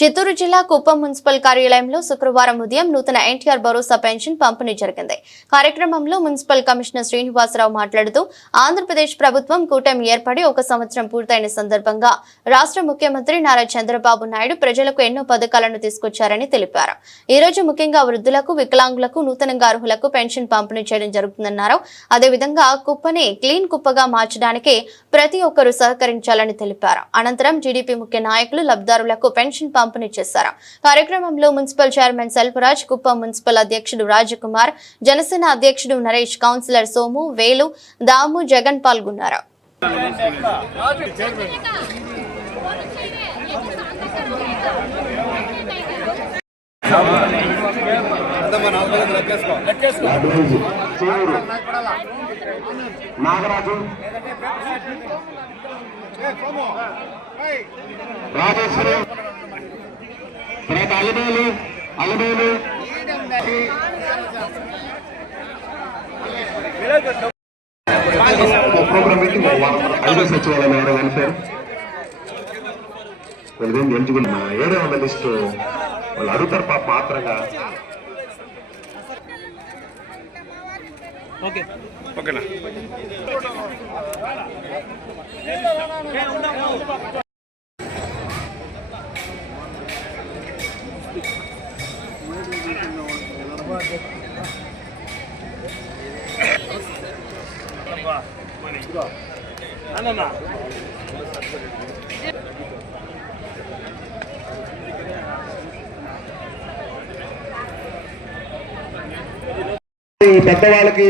చిత్తూరు జిల్లా కుప్పం మున్సిపల్ కార్యాలయంలో శుక్రవారం ఉదయం నూతన ఎన్టీఆర్ భరోసా పెన్షన్ పంపిణీ జరిగింది. కార్యక్రమంలో మున్సిపల్ కమిషనర్ శ్రీనివాసరావు మాట్లాడుతూ ఆంధ్రప్రదేశ్ ప్రభుత్వం కూటమి ఏర్పడి ఒక సంవత్సరం పూర్తయిన సందర్భంగా రాష్ట్ర ముఖ్యమంత్రి నారా చంద్రబాబు నాయుడు ప్రజలకు ఎన్నో పథకాలను తీసుకొచ్చారని తెలిపారు. ఈ రోజు ముఖ్యంగా వృద్ధులకు వికలాంగులకు నూతనంగా అర్హులకు పెన్షన్ పంపిణీ చేయడం జరుగుతుందన్నారు. అదేవిధంగా కుప్పని క్లీన్ కుప్పగా మార్చడానికి ప్రతి ఒక్కరూ సహకరించాలని తెలిపారు. అనంతరం జీడీపీ ముఖ్య నాయకులు లబ్దారులకు పెన్షన్ పంపిణీ చేశారు. కార్యక్రమంలో municipal chairman Selvaraj Kuppam municipal అధ్యక్షుడు రాజకుమార్ జనసేన అధ్యక్షుడు నరేష్ కౌన్సిలర్ సోము వేలు దాము జగన్ పాల్గొన్నారు. అభివృద్ధి నాగరాజు. రాజేశ్వరి. తర్వాత అలబేలు అలబేలు ప్రోగ్రామ్ పెట్టి ఐదో సచివాలయం ఎవరో వెళ్తారు వాళ్ళదేం ఎంచుకున్నా ఏడే ఉన్న లిస్టు వాళ్ళు అడుగుతారు పాప మాత్రంగా ఓకేనా? అన్న పెద్దవాళ్ళకి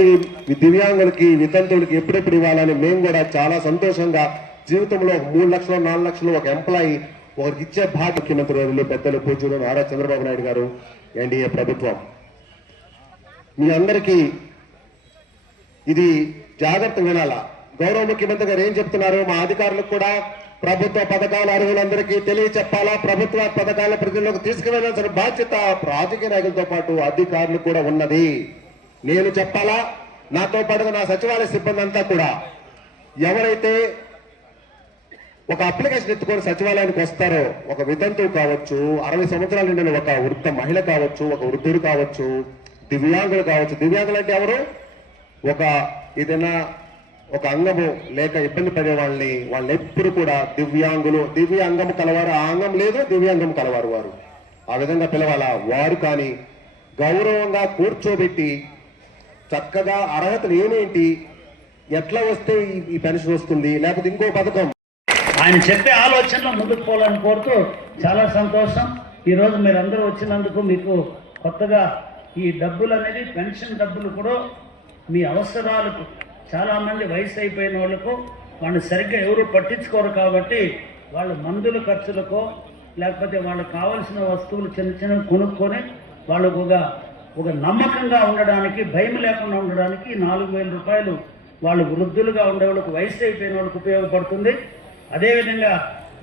దివ్యాంగులకి వితంతువులకి ఎప్పుడెప్పుడు ఇవ్వాలని మేము కూడా చాలా సంతోషంగా జీవితంలో ఒక మూడు లక్షలు నాలుగు లక్షలు ఒక ఎంప్లాయీ ఒకరికి ఇచ్చే భాగ్య ముఖ్యమంత్రి గారు పెద్దలు పూజలు నారా చంద్రబాబు నాయుడు గారు ఎన్డీఏ ప్రభుత్వం. మీ అందరికీ ఇది జాగ్రత్త వినాలా? గౌరవ ముఖ్యమంత్రి గారు ఏం చెప్తున్నారు? మా అధికారులకు కూడా ప్రభుత్వ పథకాల అర్హులందరికీ తెలియచెప్పాలా? ప్రభుత్వ పథకాల ప్రజల్లోకి తీసుకువెళ్ళాల్సిన బాధ్యత రాజకీయ నాయకులతో పాటు అధికారులు కూడా ఉన్నది. నేను చెప్పాలా? నాతో పాటుగా నా సచివాలయ సిబ్బంది అంతా కూడా. ఎవరైతే ఒక అప్లికేషన్ ఎత్తుకొని సచివాలయానికి వస్తారో ఒక వితంతువు కావచ్చు అరవై సంవత్సరాల నిండిన ఒక వృద్ధ మహిళ కావచ్చు ఒక వృద్ధుడు కావచ్చు దివ్యాంగులు కావచ్చు. దివ్యాంగులు అంటే ఎవరు? ఒక ఏదైనా ఒక అంగము లేక ఇబ్బంది పడే వాళ్ళని వాళ్ళని ఎప్పుడు కూడా దివ్యాంగులు దివ్యాంగం కలవారు. ఆ అంగం లేదు దివ్యాంగం కలవారు వారు. ఆ విధంగా పిలవాలా? వారు కానీ గౌరవంగా కూర్చోబెట్టి చక్కగా అర్హతలు ఏమేంటి? ఎట్లా వస్తే ఈ- పెన్షన్ వస్తుంది? లేకపోతే ఇంకో పథకం? ఆయన చెప్పే ఆలోచనలో ముందుకు పోవాలని కోరుతూ చాలా సంతోషం. ఈరోజు మీరందరూ వచ్చినందుకు మీకు కొత్తగా ఈ డబ్బులు అనేది పెన్షన్ డబ్బులు కూడా మీ అవసరాలకు చాలామంది వయసు అయిపోయిన వాళ్ళకు వాళ్ళు సరిగ్గా ఎవరు పట్టించుకోరు కాబట్టి వాళ్ళ మందుల ఖర్చులకో లేకపోతే వాళ్ళకి కావాల్సిన వస్తువులు చిన్న చిన్న కొనుక్కొని వాళ్ళకు ఒక ఒక నమ్మకంగా ఉండడానికి భయం లేకుండా ఉండడానికి నాలుగు వేల రూపాయలు వాళ్ళు వృద్ధులుగా ఉండే వాళ్ళకు వయసు అయిపోయిన వాళ్ళకు ఉపయోగపడుతుంది. అదేవిధంగా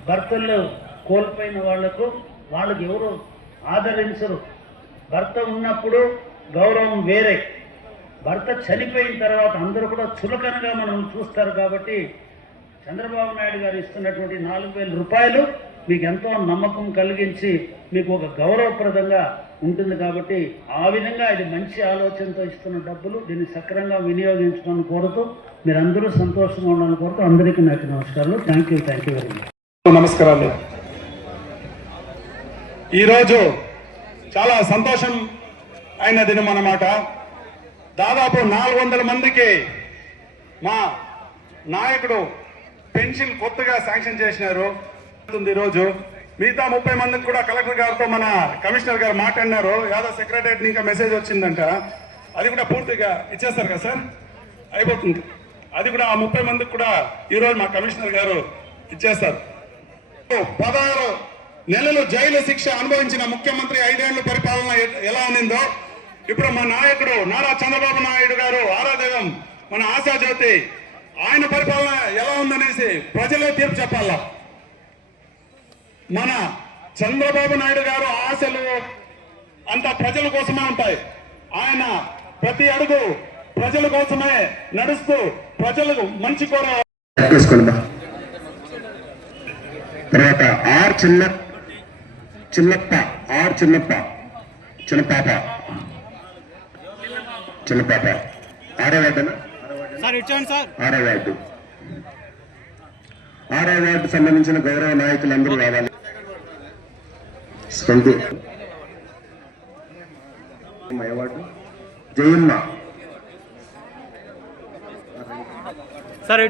భర్తలు కోల్పోయిన వాళ్ళకు వాళ్ళకి ఎవరు ఆదరించరు. భర్త ఉన్నప్పుడు గౌరవం వేరే. భర్త చనిపోయిన తర్వాత అందరూ కూడా చులకనగా మనం చూస్తారు కాబట్టి చంద్రబాబు నాయుడు గారు ఇస్తున్నటువంటి నాలుగు వేల రూపాయలు మీకు ఎంతో నమ్మకం కలిగించి మీకు ఒక గౌరవప్రదంగా ఉంటుంది కాబట్టి ఆ విధంగా ఇది మంచి ఆలోచనతో ఇస్తున్న డబ్బులు దీన్ని సక్రంగా వినియోగించుకోవాలని కోరుతూ మీరందరూ సంతోషంగా ఉండాలని కోరుతూ అందరికీ నాకు నమస్కారాలు. Thank you thank you very much నమస్కారాలు. ఈరోజు చాలా సంతోషం అయిన దినం అన్నమాట. దాదాపు నాలుగు వందల మందికి మా నాయకుడు పెన్షన్ కొత్తగా శాంక్షన్ చేసినారు. ఈరోజు మిగతా ముప్పై మందికి కూడా కలెక్టర్ గారితో మన కమిషనర్ గారు మాట్లాడినారు. యాదవ్ సెక్రటరియట్ ఇంకా మెసేజ్ వచ్చిందంట. అది కూడా పూర్తిగా ఇచ్చేస్తారు కదా సార్? అయిపోతుంది. అది కూడా ఆ ముప్పై మందికి కూడా ఈరోజు మా కమిషనర్ గారు ఇచ్చేస్తారు. పదహారు నెలలు జైలు శిక్ష అనుభవించిన ముఖ్యమంత్రి ఐదేళ్ళ పరిపాలన ఎలా ఉన్నిందో ఇప్పుడు మా నాయకుడు నారా చంద్రబాబు నాయుడు గారు ఆరాధకం మన ఆశాజ్యోతి ఆయన పరిపాలన ఎలా ఉందనేసి ప్రజలే తీర్పు చెప్పాలా? మన చంద్రబాబు నాయుడు గారు ఆశలు అంతా ప్రజల కోసమే ఉంటాయి. ఆయన ప్రతి అడుగు ప్రజల కోసమే నడుస్తూ ప్రజలకు మంచి కోరే. తర్వాత ఆర్ చిన్న చిన్నప్ప ఆర్ చిన్నప్ప చిన్న పాప. చిన్న పాప. ఆరో సార్ ఆరో వార్డు ఆరో వార్డు సంబంధించిన గౌరవ నాయకులందరూ రావాలి. స్పందు. ఏ వార్డు జయమ్మ. సార్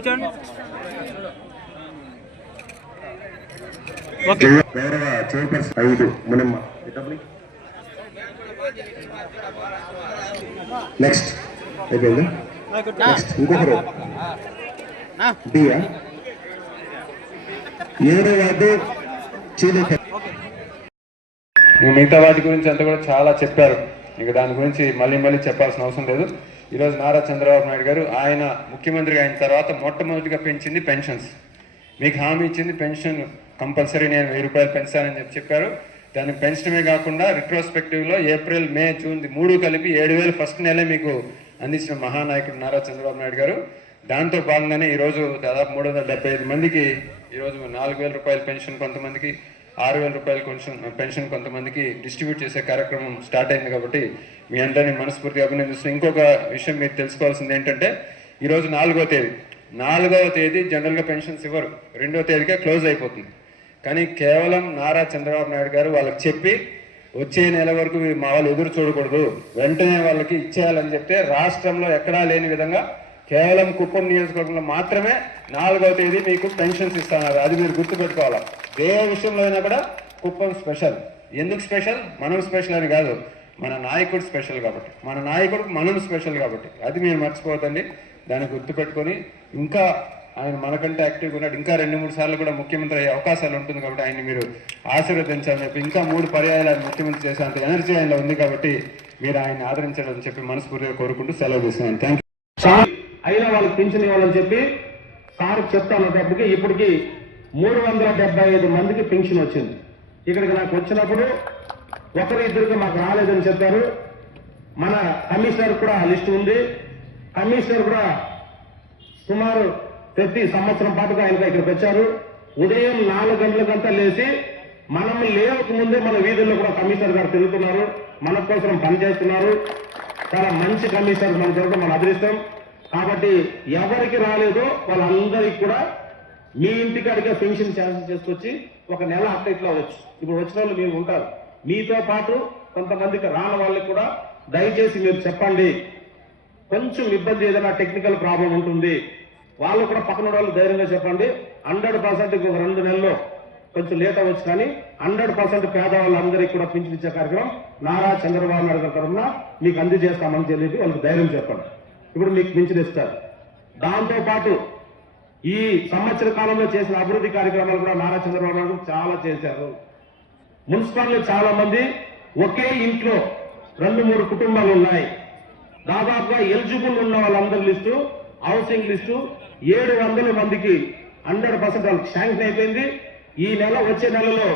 గౌరవ చైర్పర్సన్ ఐదు. మునమ్మ. నెక్స్ట్ అయిపోయిందా? నెక్స్ట్ ఇంకొకరు డియా ఏడో వార్డు మిగతా వాటి గురించి అంతా కూడా చాలా చెప్పారు. ఇక దాని గురించి మళ్ళీ మళ్ళీ చెప్పాల్సిన అవసరం లేదు. ఈరోజు నారా చంద్రబాబు నాయుడు గారు ఆయన ముఖ్యమంత్రిగా అయిన తర్వాత మొట్టమొదటిగా పెంచింది పెన్షన్స్. మీకు హామీ ఇచ్చింది పెన్షన్ కంపల్సరీ నేను వెయ్యి రూపాయలు పెంచానని చెప్పి చెప్పారు. దాన్ని పెంచడమే కాకుండా రిట్రోస్పెక్టివ్లో ఏప్రిల్ మే జూన్ మూడు కలిపి ఏడు వేలు ఫస్ట్ నెలే మీకు అందించిన మహానాయకుడు నారా చంద్రబాబు నాయుడు గారు. దాంతో భాగంగానే ఈరోజు దాదాపు మూడు వందల డెబ్బై ఐదు మందికి ఈరోజు నాలుగు వేల రూపాయల పెన్షన్ కొంతమందికి ఆరు వేల రూపాయల కొంచెం పెన్షన్ కొంతమందికి డిస్ట్రిబ్యూట్ చేసే కార్యక్రమం స్టార్ట్ అయింది కాబట్టి మీ అందరినీ మనస్ఫూర్తిగా అభినందిస్తున్నాం ఇంకొక విషయం మీరు తెలుసుకోవాల్సింది ఏంటంటే ఈరోజు నాలుగో తేదీ. నాలుగవ తేదీ జనరల్గా పెన్షన్స్ ఇవ్వరు. రెండో తేదీకే క్లోజ్ అయిపోతుంది. కానీ కేవలం నారా చంద్రబాబు నాయుడు గారు వాళ్ళకి చెప్పి వచ్చే నెల వరకు మా వాళ్ళు ఎదురు చూడకూడదు. వెంటనే వాళ్ళకి ఇచ్చేయాలని చెప్తే రాష్ట్రంలో ఎక్కడా లేని విధంగా కేవలం కుప్పం నియోజకవర్గంలో మాత్రమే నాలుగవ తేదీ మీకు పెన్షన్స్ ఇస్తున్నారు అది మీరు గుర్తుపెట్టుకోవాలి? ఏ విషయంలో అయినా కూడా కుప్పం స్పెషల్. ఎందుకు స్పెషల్? మనం స్పెషల్ అని కాదు. మన నాయకుడు స్పెషల్ కాబట్టి. మన నాయకుడు మనం స్పెషల్ కాబట్టి. అది మీరు మర్చిపోవద్దండి. దాన్ని గుర్తుపెట్టుకొని ఇంకా ఆయన మనకంటే యాక్టివ్గా ఉన్నాడు. ఇంకా రెండు మూడు సార్లు కూడా ముఖ్యమంత్రి అయ్యే అవకాశాలు ఉంటుంది కాబట్టి ఆయన మీరు ఆశీర్వదించాలని చెప్పి ఇంకా మూడు పర్యాయాలు ఆయన ముఖ్యమంత్రి చేసేంత ఎనర్జీ ఆయనలో ఉంది కాబట్టి మీరు ఆయన ఆదరించాలని చెప్పి మనస్ఫూర్తిగా కోరుకుంటూ సెలవు తీసుకున్నాను. థ్యాంక్ సార్ అయినా వాళ్ళకి పింఛన్ ఇవ్వాలని చెప్పి సార్ చెప్తానప్పటికి ఇప్పటికి మూడు వందల డెబ్బై ఐదు మందికి పెన్షన్ వచ్చింది. ఇక్కడికి నాకు వచ్చినప్పుడు ఒకరి ఇద్దరికి మాకు రాలేదని చెప్పారు. మన కమిషనర్ కూడా లిస్ట్ ఉంది. కమిషనర్ కూడా సుమారు ప్రతి సంవత్సరం పాటుగా ఆయన ఇక్కడికి వచ్చారు. ఉదయం నాలుగు గంటలకంతా లేచి మనం లేవక ముందే మన వీధుల్లో కూడా కమిషనర్ గారు తిరుగుతున్నారు. మన కోసం పనిచేస్తున్నారు. చాలా మంచి కమిషనర్ మన దొరకడం మన అదృష్టం. కాబట్టి ఎవరికి రాలేదో వాళ్ళందరికీ కూడా మీ ఇంటికాడికే పెన్షన్ ఛాన్సెస్ చేసుకొచ్చి ఒక నెల అట్ట ఇట్లా వచ్చు ఇప్పుడు వచ్చిన వాళ్ళు మీరు ఉంటారు మీతో పాటు కొంతమందికి రాని వాళ్ళకి కూడా దయచేసి మీరు చెప్పండి. కొంచెం ఇబ్బంది ఏదైనా టెక్నికల్ ప్రాబ్లం ఉంటుంది. వాళ్ళు కూడా పక్కన వాళ్ళు ధైర్యంగా చెప్పండి. హండ్రెడ్ పర్సెంట్ ఒక రెండు నెలల్లో కొంచెం లేట్ అవ్వచ్చు కానీ హండ్రెడ్ పర్సెంట్ పేదవాళ్ళందరికీ కూడా పింఛన్ ఇచ్చే కార్యక్రమం నారా చంద్రబాబు నాయుడు గారి తరఫున మీకు అందజేస్తామని తెలియదు వాళ్ళకి ధైర్యం చెప్పండి. ఇప్పుడు మీకు పింఛన్ ఇస్తారు ఈ సంవత్సర కాలంలో చేసిన అభివృద్ధి కార్యక్రమాలు కూడా నారా చంద్రబాబు నాయుడు చాలా చేశారు. మున్సిపాల్లో చాలా మంది ఒకే ఇంట్లో రెండు మూడు కుటుంబాలు ఉన్నాయి. దాదాపుగా ఎలిజిబుల్ ఉన్న వాళ్ళందరి లిస్టు హౌసింగ్ లిస్టు ఏడు వందల మందికి హండ్రెడ్ పర్సెంట్ వాళ్ళకి శాంక్షన్ అయిపోయింది. ఈ నెల వచ్చే నెలలో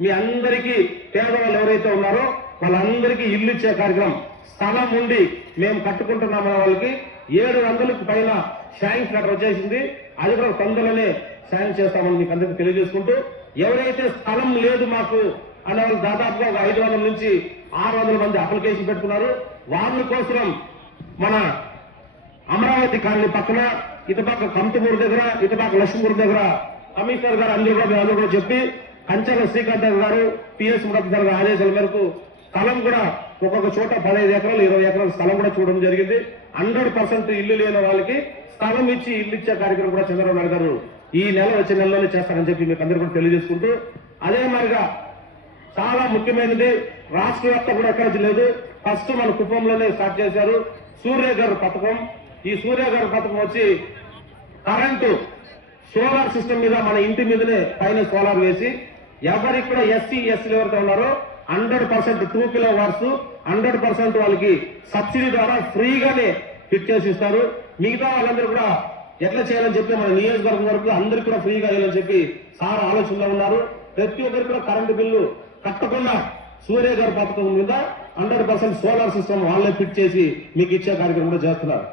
మీ అందరికీ పేదవాళ్ళు ఎవరైతే ఉన్నారో వాళ్ళందరికీ ఇల్లు ఇచ్చే కార్యక్రమం స్థలం ఉండి మేము కట్టుకుంటున్నామన్న వాళ్ళకి. ఏడు వందలకు పైన శాంక్షన్ అక్కడ వచ్చేసింది. అది కూడా తొందరలోనే శాంక్షన్ చేస్తామని మీకు అందరికీ తెలియజేసుకుంటూ ఎవరైతే స్థలం లేదు మాకు అనే వాళ్ళు దాదాపుగా ఒక ఐదు వందల నుంచి ఆరు వందల మంది అప్లికేషన్ పెట్టుకున్నారు. వాళ్ళ కోసం మన అమరావతి కాలనీ పక్కన ఇటుపక్క కంతుమూరు దగ్గర ఇటుపక్క లక్ష్మీపూర్ దగ్గర కమిషనర్ గారు అందరూ కూడా మేము అందరూ కూడా చెప్పి కంచెల శ్రీకాంత్ గారు పిఎస్ మురళి గారి ఆదేశాల మేరకు స్థలం కూడా ఒక్కొక్క చోట పదహైదు ఎకరాలు ఇరవై ఎకరాల స్థలం కూడా చూడడం జరిగింది. హండ్రెడ్ పర్సెంట్ ఇల్లు లేని వాళ్ళకి స్థలం ఇచ్చి ఇల్లు ఇచ్చే కార్యక్రమం కూడా చంద్రబాబు నాయుడు గారు ఈ నెల వచ్చే నెలలోనే చేస్తారని చెప్పి మీకు అందరూ కూడా తెలియజేసుకుంటూ అదే మాదిరిగా చాలా ముఖ్యమైనది రాష్ట్ర కూడా ఎక్కడ లేదు. ఫస్ట్ మన కుటుంబంలోనే స్టార్ట్ చేశారు సూర్య గారు పథకం. ఈ సూర్య గారి పథకం వచ్చి కరెంటు సోలార్ సిస్టమ్ మీద మన ఇంటి మీదనే పైన సోలార్ వేసి ఎవరికి కూడా ఎస్సీ ఎస్సీలు ఎవరితో ఉన్నారో hundred percent two kilo watts hundred percent వాళ్ళకి సబ్సిడీ ద్వారా ఫ్రీగానే ఫిట్ చేసి ఇస్తారు. మిగతా వాళ్ళందరూ కూడా ఎట్లా చేయాలని చెప్పి మన నియోజకవర్గం వరకు అందరికి కూడా ఫ్రీగా వేయాలని చెప్పి సార్ ఆలోచనలో ఉన్నారు. ప్రతి ఒక్కరికి కూడా కరెంటు బిల్లు కట్టకుండా సూర్య గారి పథకం మీద హండ్రెడ్ పర్సెంట్ సోలార్ సిస్టమ్ వాళ్ళే ఫిట్ చేసి మీకు ఇచ్చే కార్యక్రమం కూడా చేస్తున్నారు.